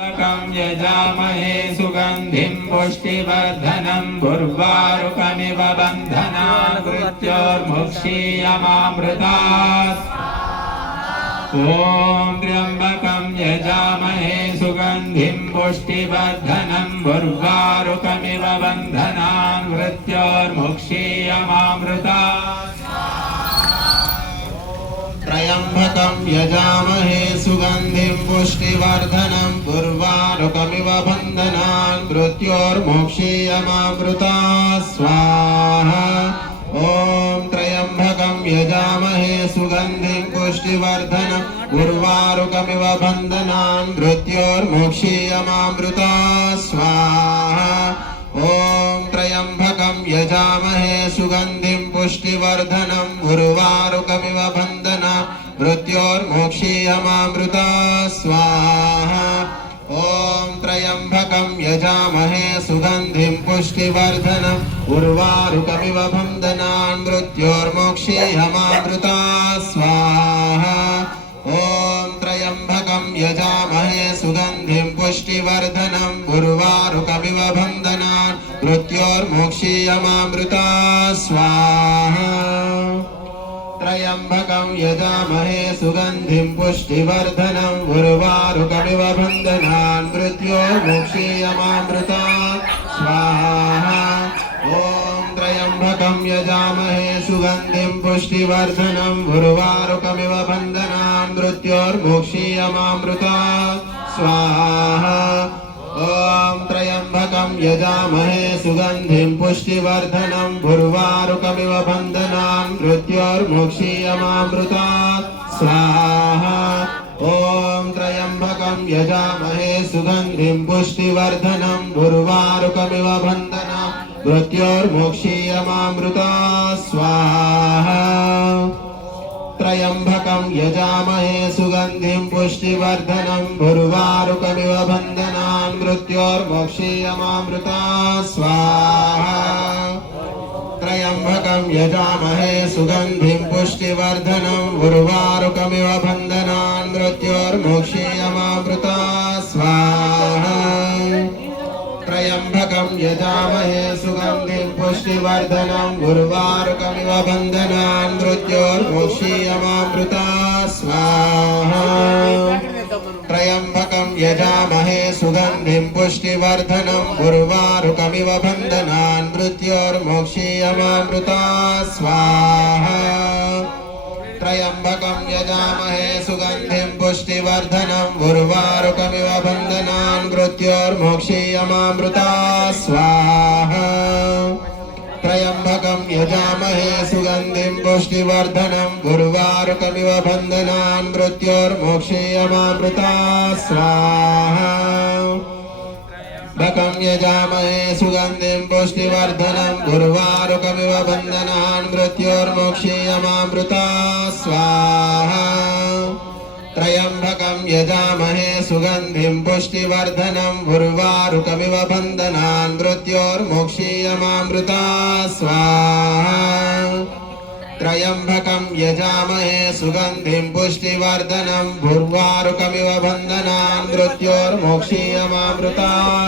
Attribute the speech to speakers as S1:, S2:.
S1: कं यजामहे सुगन्धिं पुष्टिवर्धनं गुर्वारुकमिव बन्धनान् मृत्योर्मुक्षीयमामृतात् ॐ त्र्यम्बकं यजामहे सुगन्धिं पुष्टिवर्धनं गुर्वारुकमिव बन्धनान् मृत्योर्मुक्षीयमामृतात्
S2: यजामहे सुगन्धिं पुष्टिवर्धनं पूर्वारुकमिव बन्धनान् मृत्योर्मोक्षीयमामृता। स्वाहा ॐ त्र्यम्बकं यजामहे सुगन्धिं पुष्टिवर्धनं पूर्वारुकमिव बन्धनान् मृत्योर्मोक्षीयमामृता। स्वाहा ॐ त्र्यम्बकं यजामहे सुगन्धिं पुष्टिवर्धनं गुरुवारुकमिव बन्धना मृत्योर्मोक्षीयमामृता। स्वाहा। ॐ त्र्यम्बकं यजामहे सुगन्धिं पुष्टिवर्धनं उर्वारुकमिव बन्धनान् मृत्योर्मोक्षीयमामृता। स्वाहा। ॐ त्र्यम्बकं यजामहे सुगन्धिं पुष्टिवर्धनं गुरुवारुकमिव बन्धनान् मृत्योर्मोक्षीयमामृता। स्वाहा। त्र्यम्बकं यजामहे सुगन्धिं पुष्टिवर्धनं गुरुवारुकमिव बन्धनान् मृत्योर्मोक्षीयमामृता स्वाहा। ॐ त्र्यम्बकं यजामहे सुगन्धिं पुष्टिवर्धनं गुरुवारुकमिव बन्धनान् मृत्योर्मोक्षीयमामृता। स्वाहा। ॐ त्र्यम्बकं यजामहे सुगन्धिं पुष्टिवर्धनं गुरुवारुकमिव बन्धनान् मृत्योर्मोक्षीयमामृता स्वाहा। ॐ त्र्यम्बकं यजामहे सुगन्धिं पुष्टिवर्धनं गुरुवारुकमिव बन्धना मृत्योर्मोक्षीयमामृता स्वाहा। त्र्यम्बकं यजामहे सुगन्धिं पुष्टिवर्धनं भुर्वारुकमिव बन्धनान्। मृत्योर्मोक्षीयमामृता स्वाहा। त्र्यम्बकं यजामहे सुगन्धिं पुष्टिवर्धनं भुर्वारुकमिव बन्धनान् मृत्योर्मोक्षीयमामृता स्वाहा। त्र्यम्बकं यजामहे सुगन्धिं पुष्टिवर्धनं, गुरुवारुकमिव बन्धनान् मृत्योर्मोक्षीयमामृता स्वाहा। त्र्यम्बकं यजामहे सुगन्धिं पुष्टिवर्धनं गुरुवारुकमिव बन्धनान् मृत्योर्मोक्षीयमामृता। स्वाहा। त्र्यम्बकं यजामहे सुगन्धिं पुष्टिवर्धनं गुरुवारुकमिव बन्धनान् मृत्योर्मोक्षीयमामृता। स्वाहा। त्र्यम्बकं यजामहे सुगन्धिं पुष्टिवर्धनं गुरुवारुकमिव बन्धनान् मृत्योर्मोक्षीयमामृता स्वाहा बकं यजामहे सुगन्धिं पुष्टिवर्धनं गुरुवारुकमिव बन्धनान् मृत्योर्मोक्षीयमामृता स्वाहा त्र्यम्बकं यजामहे सुगन्धिं पुष्टिवर्धनं उर्वारुकमिव बन्धनान् मृत्योर्मोक्षीयमामृता स्वाहा त्र्यम्बकं यजामहे सुगन्धिं पुष्टिवर्धनं भुर्वारुकमिव बन्धनान् मृत्योर्मोक्षीयमामृता